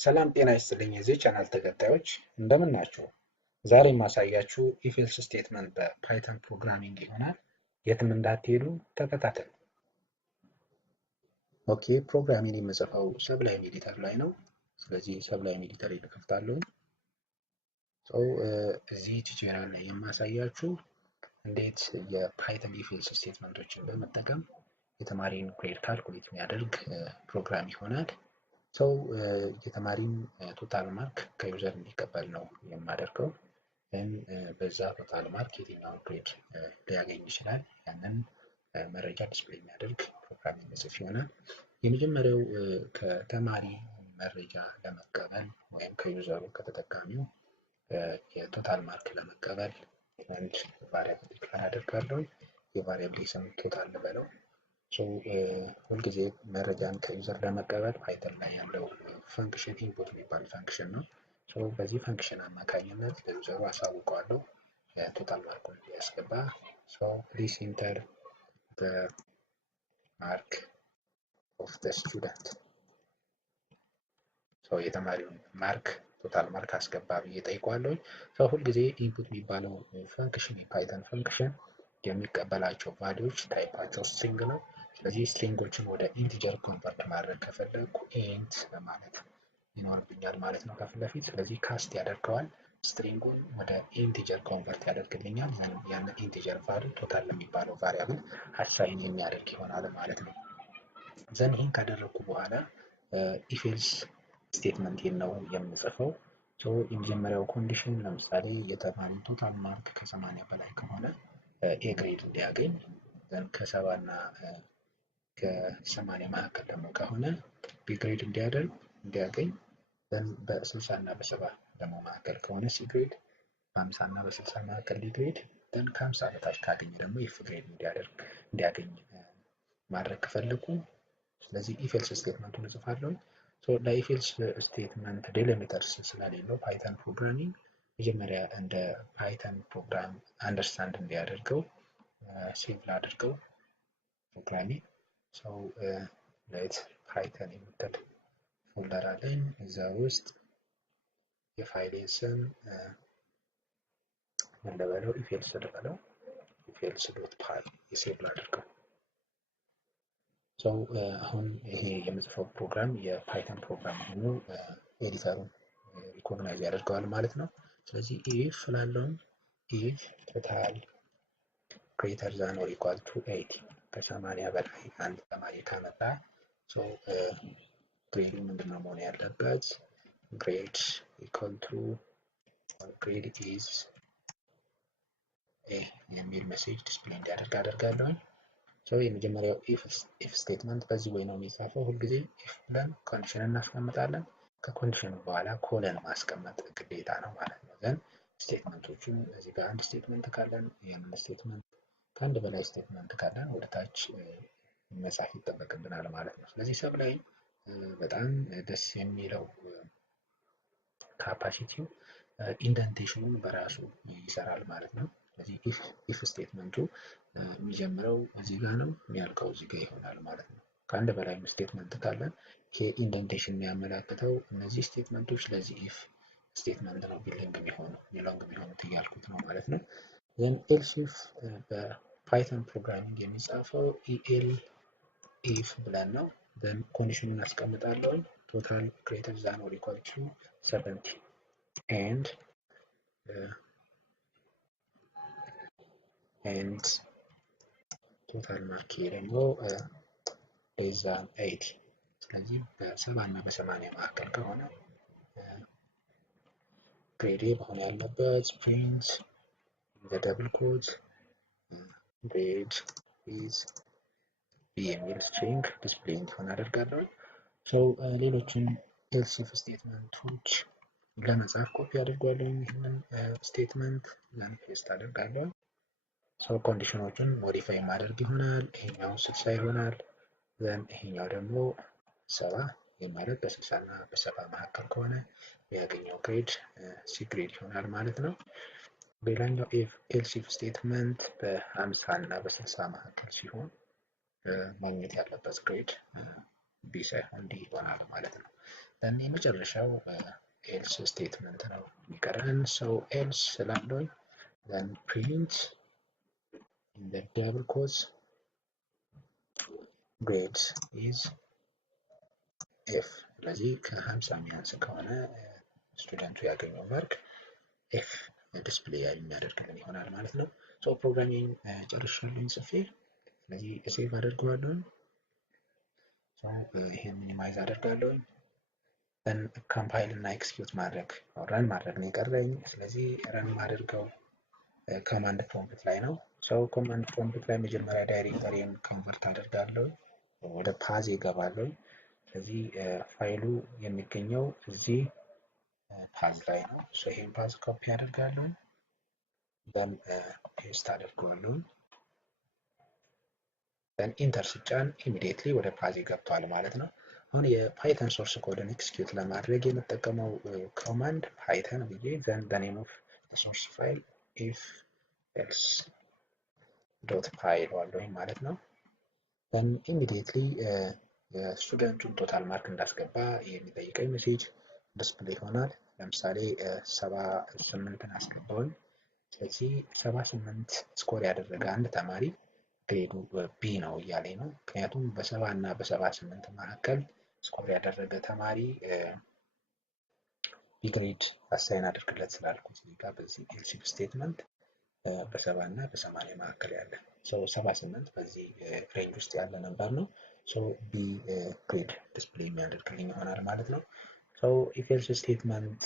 ሰላም ጤና ይስጥልኝ የዚህ ቻናል ተከታዮች እንደምን ናችሁ? ዛሬ የማሳያችሁ ኢፍ ኤልስ ስቴትመንት በፓይተን ፕሮግራሚንግ ይሆናል። የትም እንዳትሄዱ ተከታተሉ። ኦኬ ፕሮግራሚንግ የምጽፈው ሰብላይም ኤዲተር ላይ ነው። ስለዚህ ሰብላይም ኤዲተር እከፍታለሁ። እዚህ ቱቶሪያል ላይ የማሳያችሁ እንዴት የፓይተን ኢፍ ኤልስ ስቴትመንቶችን በመጠቀም የተማሪን ግሬድ ካልኩሌት የሚያደርግ ፕሮግራም ይሆናል። የተማሪን ቶታል ማርክ ከዩዘር እንዲቀበል ነው የማደርገው። በዛ ቶታል ማርክ የትኛውን ግሬድ ሊያገኝ ይችላል ያንን መረጃ ዲስፕሌይ የሚያደርግ ፕሮግራም የሚጽፍ ይሆናል። የመጀመሪያው ከተማሪ መረጃ ለመቀበል ወይም ከዩዘሩ ከተጠቃሚው የቶታል ማርክ ለመቀበል አንድ ቫሪያብል ዲክላር አደርጋለሁ። የቫሪያብል ስም ቶታል ልበለው። ሁልጊዜ መረጃን ከዩዘር ለመቀበል ፓይተን ላይ ያለው ፈንክሽን ኢንፑት የሚባል ፈንክሽን ነው። በዚህ ፈንክሽን አማካኝነት ለዩዘሩ አሳውቀዋለሁ ቶታል ማርኩን ያስገባ። ፕሊዝ ኢንተር ዘ ማርክ ኦፍ ዘ ስቱደንት። የተማሪውን ማርክ ቶታል ማርክ አስገባ ብዬ ጠይቀዋለሁ። ሁልጊዜ ኢንፑት የሚባለው ፈንክሽን የፓይተን ፈንክሽን የሚቀበላቸው ቫልዩዎች ታይፓቸው ስትሪንግ ነው። ስለዚህ ስትሪንጎችን ወደ ኢንቲጀር ኮንቨርት ማድረግ ከፈለኩ ኢንት በማለት ይኖርብኛል ማለት ነው ከፊት ለፊት። ስለዚህ ካስት ያደርገዋል ስትሪንጉን ወደ ኢንቲጀር ኮንቨርት ያደርግልኛል። ያንን ኢንቲጀር ቫልዩ ቶታል ለሚባለው ቫሪያብል አሳይን የሚያደርግ ይሆናል ማለት ነው። ይህን ካደረግኩ በኋላ ኢፍ ኤልስ ስቴትመንት ነው የምጽፈው። የመጀመሪያው ኮንዲሽን ለምሳሌ የተማሪ ቶታል ማርክ ከ80 በላይ ከሆነ ኤ ግሬድ እንዲያገኝ፣ ከ70 እና ከ80 መካከል ደግሞ ከሆነ ቢ ግሬድ እንዲያገኝ፣ በ60 እና በ70 ደግሞ መካከል ከሆነ ሲ ግሬድ፣ በ50 እና በ60 መካከል ዲ ግሬድ፣ ከ50 በታች ካገኘ ደግሞ ኤፍ ግሬድ እንዲያገኝ ማድረግ ከፈለኩ ስለዚህ ኢፍ ኤልስ ስቴትመንቱን እጽፋለሁ። ለኢፍ ኤልስ ስቴትመንት ዴሊሚተርስ ስለሌለው ፓይተን ፕሮግራሚንግ መጀመሪያ እንደ ፓይተን ፕሮግራም አንደርስታንድ እንዲያደርገው ሴቭ ላድርገው ፕሮግራሚንግ። ሌት ፓይተን የምትል ፎልደር አለኝ። እዛ ውስጥ የፋይሌን ስም ምን ልበለው? ኢፍ ኤልስ ልበለው። ኢፍ ኤልስ ዶት ፓይ የሴቭ ላድርገው። አሁን ይሄ የምጽፈው ፕሮግራም የፓይተን ፕሮግራም ሆኖ ኤዲተሩን ሪኮግናይዝ ያደርገዋል ማለት ነው። ስለዚህ ኢፍ ላለውን ኢፍ ቶታል ግሬተር ዛን ኦር ኢኳል ቱ 80 ከ80 በላይ አንድ ተማሪ ካመጣ ግሬዱ ምንድነው መሆን ያለበት? ግሬድ ኢኳል ቱ ግሬድ ኢዝ ኤ የሚል ሜሴጅ ዲስፕሌይ እንዲያደርግ አደርጋለሁ። የመጀመሪያው ኢፍ ስቴትመንት በዚህ ወይ ነው የሚጻፈው። ሁልጊዜ ኢፍ ብለን ኮንዲሽን እናስቀምጣለን። ከኮንዲሽኑ በኋላ ኮለን ማስቀመጥ ግዴታ ነው ማለት ነው። ዘን ስቴትመንቶቹን እዚህ ጋር አንድ ስቴትመንት ካለን ያንን ስቴትመንት ከአንድ በላይ ስቴትመንት ካለን ወደ ታች መጻፍ ይጠበቅብናል ማለት ነው። ስለዚህ ሰብ ላይ በጣም ደስ የሚለው ካፓሲቲው ኢንደንቴሽኑን በራሱ ይሰራል ማለት ነው። ስለዚህ ኢፍ ስቴትመንቱ የሚጀምረው እዚህ ጋር ነው የሚያልቀው እዚህ ጋር ይሆናል ማለት ነው። ከአንድ በላይ ስቴትመንት ካለን ይሄ ኢንደንቴሽን የሚያመላክተው እነዚህ ስቴትመንቶች ለዚህ ኢፍ ስቴትመንት ነው ቢሎንግ የሚሆኑት እያልኩት ነው ማለት ነው። ኤልስ ኢፍ በፓይተን ፕሮግራሚንግ የሚጻፈው ኢኤል ኢፍ ብለን ነው። ኮንዲሽኑን እናስቀምጣለሁ። ቶታል ግሬተር ዛን ኦር ኢኳል ቱ 70 ኤንድ ቶታል ማርክ ደግሞ ሌስ ዛን 80። ስለዚህ በ70 እና በ80 መካከል ከሆነ ግሬድ መሆን ያለበት ፕሪንት በደብል ኮት ግሬድ ኢዝ ቢ የሚል ስትሪንግ ዲስፕሌይ እንዲሆን አደርጋለሁ። ሌሎችን ኤልስ ኢፍ ስቴትመንቶች ለመጻፍ ኮፒ አድርጓለሁ። ይህንን ስቴትመንት ያን ፔስት አደርጋለሁ። ኮንዲሽኖችን ሞዲፋይ ማድረግ ይሆናል። ይሄኛው 60 ይሆናል። ዘን ይሄኛው ደግሞ 70 ማለት በ60 እና በ70 መካከል ከሆነ የሚያገኘው ግሬድ ሲ ግሬድ ይሆናል ማለት ነው። ሌላኛው ኤልስ ኢፍ ስቴትመንት በ50 እና በ60 መካከል ሲሆን ማግኘት ያለበት ግሬድ ቢ ሳይሆን ዲ ይሆናል ማለት ነው። then የመጨረሻው else statement ነው የሚቀረን። so else ስላለኝ then print in the double quotes grade is f ስለዚህ ከ50 የሚያንስ ከሆነ ስቱደንቱ ያገኘው ማርክ ኤፍ ዲስፕሌይ የሚያደርግልን ይሆናል ማለት ነው። ሶ ፕሮግራሚንግ ጨርሻለሁ ጽፌ፣ ስለዚህ ሴቭ አደርገዋለሁ። ይሄን ሚኒማይዝ አደርጋለሁ። then ካምፓይል እና ኤክስኪዩት ማድረግ ረን ማድረግ ነው የቀረኝ። ስለዚህ ረን ማድረገው ኮማንድ ፕሮምፕት ላይ ነው። ሶ ኮማንድ ፕሮምፕት ላይ መጀመሪያ ዳይሬክተሪን ኮንቨርት አደርጋለሁ፣ ወደ ፓዝ ይገባለሁ። ስለዚህ ፋይሉ የሚገኘው እዚህ ፓዝ ላይ ነው። ሶ ይሄን ፓዝ ኮፒ አደርጋለሁ፣ then ፔስት አደርገዋለሁ። then ኢንተር ስጫን ኢሚዲየትሊ ወደ ፓዝ ገብቷል ማለት ነው። አሁን የፓይተን ሶርስ ኮድን ኤክስኪዩት ለማድረግ የምጠቀመው ኮማንድ ፓይተን ብዬ then the name of the source file if else ዶት ፓይ እለዋለሁ ማለት ነው። then immediately የስቱደንቱን ቶታል ማርክ እንዳስገባ የሚጠይቀኝ ሜሴጅ ዲስፕሌይ ይሆናል። ለምሳሌ 78ን አስገባሁኝ። ስለዚህ 78 ስኮር ያደረገ አንድ ተማሪ ግሬዱ ቢ ነው እያለኝ ነው። ምክንያቱም በ70 እና በ78 መካከል ስኮር ያደረገ ተማሪ ቢ ግሬድ አሳይን አድርግለት ስላልኩት እዚህ ጋር በዚህ ኤልስ ኢፍ ስቴትመንት በ70 እና በ80 መካከል ያለ 78 በዚህ ሬንጅ ውስጥ ያለ ነበር ነው። ቢ ግሬድ ዲስፕሌይ የሚያደርግልኝ ይሆናል ማለት ነው። ኢፍ ኤልስ ስቴትመንት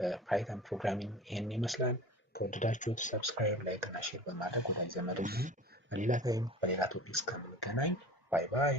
በፓይተን ፕሮግራሚንግ ይሄን ይመስላል። ከወደዳችሁት ሰብስክራይብ፣ ላይክ እና ሼር በማድረግ ወዳጅ ዘመድ በሌላ ታይም በሌላ ቶፒክ እስከምንገናኝ ባይ ባይ።